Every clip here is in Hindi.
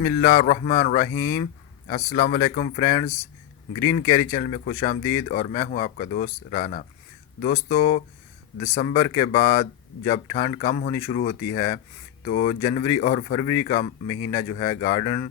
बिस्मिल्लाहिर्रहमानिर्रहीम। अस्सलाम वालेकुम फ्रेंड्स, ग्रीन कैरी चैनल में खुश आमदीद। और मैं हूं आपका दोस्त राना। दोस्तों, दिसंबर के बाद जब ठंड कम होनी शुरू होती है तो जनवरी और फरवरी का महीना जो है गार्डन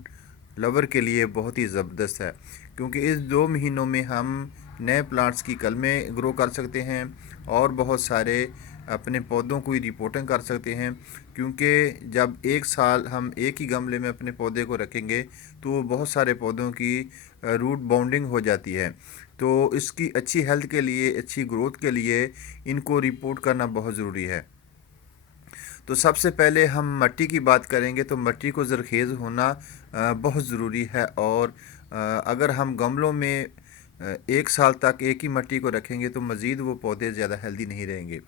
लवर के लिए बहुत ही ज़बरदस्त है, क्योंकि इस दो महीनों में हम नए प्लांट्स की कलमें ग्रो कर सकते हैं और बहुत सारे अपने पौधों को रिपोर्टिंग कर सकते हैं। क्योंकि जब एक साल हम एक ही गमले में अपने पौधे को रखेंगे तो बहुत सारे पौधों की रूट बाउंडिंग हो जाती है। तो इसकी अच्छी हेल्थ के लिए, अच्छी ग्रोथ के लिए इनको रिपोर्ट करना बहुत ज़रूरी है। तो सबसे पहले हम मिट्टी की बात करेंगे तो मिट्टी को ज़रखेज़ होना बहुत ज़रूरी है। और अगर हम गमलों में एक साल तक एक ही मिट्टी को रखेंगे तो मज़ीद वो पौधे ज़्यादा हेल्दी नहीं रहेंगे।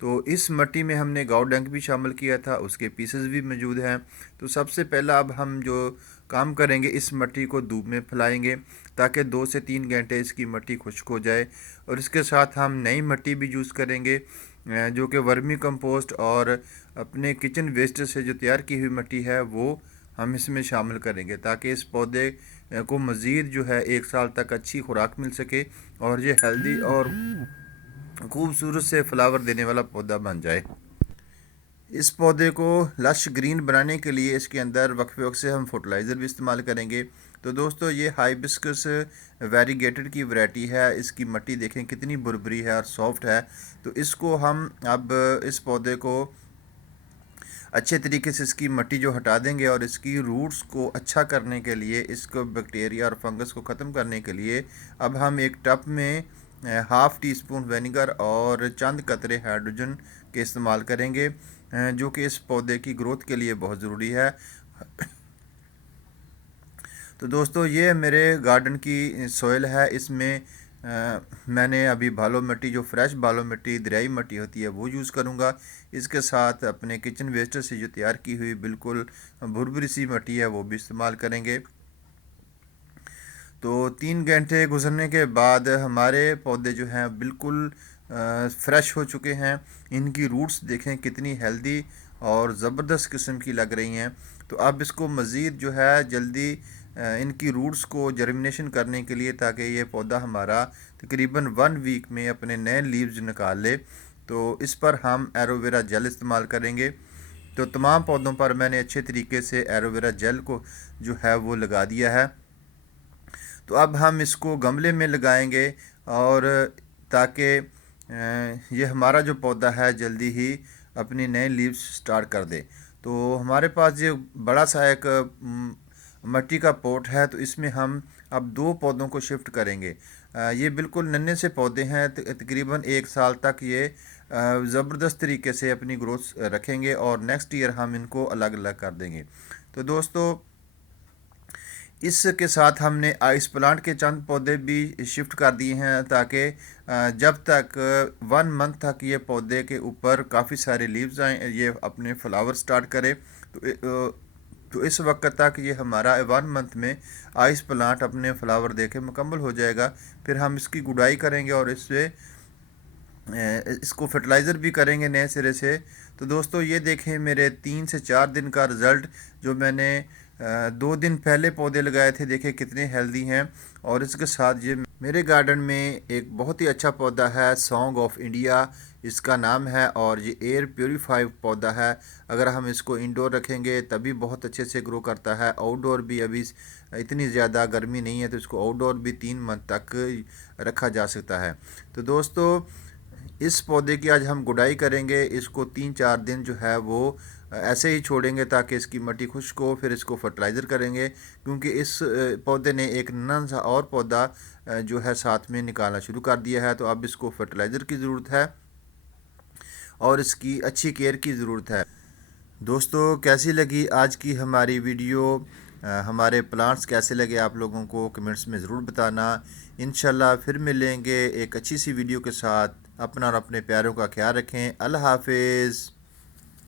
तो इस मिट्टी में हमने गाँव डंक भी शामिल किया था, उसके पीसेस भी मौजूद हैं। तो सबसे पहला अब हम जो काम करेंगे, इस मिट्टी को धूप में फैलाएंगे ताकि 2 से 3 घंटे इसकी मिट्टी खुश्क हो जाए। और इसके साथ हम नई मिट्टी भी यूज़ करेंगे जो कि वर्मी कंपोस्ट और अपने किचन वेस्ट से जो तैयार की हुई मिट्टी है वो हम इसमें शामिल करेंगे, ताकि इस पौधे को मज़ीद जो है एक साल तक अच्छी खुराक मिल सके और ये हेल्दी और खूबसूरत से फ्लावर देने वाला पौधा बन जाए। इस पौधे को लश ग्रीन बनाने के लिए इसके अंदर वक्फे वक्त से हम फर्टिलाइज़र भी इस्तेमाल करेंगे। तो दोस्तों, ये हाइबिस्कस वेरीगेटेड की वैरायटी है। इसकी मिट्टी देखें कितनी बुरबरी है और सॉफ्ट है। तो इसको हम अब इस पौधे को अच्छे तरीके से इसकी मिट्टी जो हटा देंगे और इसकी रूट्स को अच्छा करने के लिए, इसको बैक्टीरिया और फंगस को ख़त्म करने के लिए अब हम एक टब में हाफ़ टी स्पून विनेगर और चंद कतरे हाइड्रोजन के इस्तेमाल करेंगे, जो कि इस पौधे की ग्रोथ के लिए बहुत ज़रूरी है। तो दोस्तों, ये मेरे गार्डन की सोइल है। इसमें मैंने अभी बालो मिट्टी, जो फ्रेश बालो मिट्टी दरियाई मिट्टी होती है, वो यूज़ करूँगा। इसके साथ अपने किचन वेस्ट से जो तैयार की हुई बिल्कुल भुरभुरी सी मिट्टी है वो भी इस्तेमाल करेंगे। तो 3 घंटे गुजरने के बाद हमारे पौधे जो हैं बिल्कुल फ्रेश हो चुके हैं। इनकी रूट्स देखें कितनी हेल्दी और ज़बरदस्त किस्म की लग रही हैं। तो अब इसको मज़ीद जो है जल्दी इनकी रूट्स को जर्मिनेशन करने के लिए, ताकि ये पौधा हमारा तकरीबन 1 वीक में अपने नए लीव्स निकाल ले, तो इस पर हम एलोवेरा जेल इस्तेमाल करेंगे। तो तमाम पौधों पर मैंने अच्छे तरीके से एलोवेरा जेल को जो है वो लगा दिया है। तो अब हम इसको गमले में लगाएंगे और ताकि ये हमारा जो पौधा है जल्दी ही अपनी नए लीव्स स्टार्ट कर दे। तो हमारे पास ये बड़ा सा एक मिट्टी का पॉट है, तो इसमें हम अब 2 पौधों को शिफ्ट करेंगे। ये बिल्कुल नन्हे से पौधे हैं, तकरीबन एक साल तक ये ज़बरदस्त तरीके से अपनी ग्रोथ रखेंगे और नेक्स्ट ईयर हम इनको अलग अलग कर देंगे। तो दोस्तों, इसके साथ हमने आइस प्लांट के चंद पौधे भी शिफ्ट कर दिए हैं, ताकि जब तक 1 मंथ तक ये पौधे के ऊपर काफ़ी सारे लीव्स आएँ, ये अपने फ्लावर स्टार्ट करे। तो इस वक्त तक ये हमारा 1 मंथ में आइस प्लांट अपने फ्लावर देके मुकम्मल हो जाएगा। फिर हम इसकी गुड़ाई करेंगे और इसको फर्टिलाइज़र भी करेंगे नए सिरे से। तो दोस्तों, ये देखें मेरे 3 से 4 दिन का रिज़ल्ट, जो मैंने 2 दिन पहले पौधे लगाए थे, देखें कितने हेल्दी हैं। और इसके साथ ये मेरे गार्डन में एक बहुत ही अच्छा पौधा है, सॉन्ग ऑफ इंडिया इसका नाम है, और ये एयर प्योरीफाई पौधा है। अगर हम इसको इंडोर रखेंगे तभी बहुत अच्छे से ग्रो करता है। आउटडोर भी अभी इतनी ज़्यादा गर्मी नहीं है, तो इसको आउटडोर भी 3 मंथ तक रखा जा सकता है। तो दोस्तों, इस पौधे की आज हम गुड़ाई करेंगे। इसको 3-4 दिन जो है वो ऐसे ही छोड़ेंगे ताकि इसकी मिट्टी खुश्क हो। फिर इसको फर्टिलाइज़र करेंगे, क्योंकि इस पौधे ने एक नन्हा सा और पौधा जो है साथ में निकालना शुरू कर दिया है। तो अब इसको फर्टिलाइज़र की ज़रूरत है और इसकी अच्छी केयर की ज़रूरत है। दोस्तों, कैसी लगी आज की हमारी वीडियो? हमारे प्लांट्स कैसे लगे आप लोगों को कमेंट्स में ज़रूर बताना। इंशाल्लाह फिर मिलेंगे एक अच्छी सी वीडियो के साथ। अपना और अपने प्यारों का ख्याल रखें। अल्लाह हाफिज़।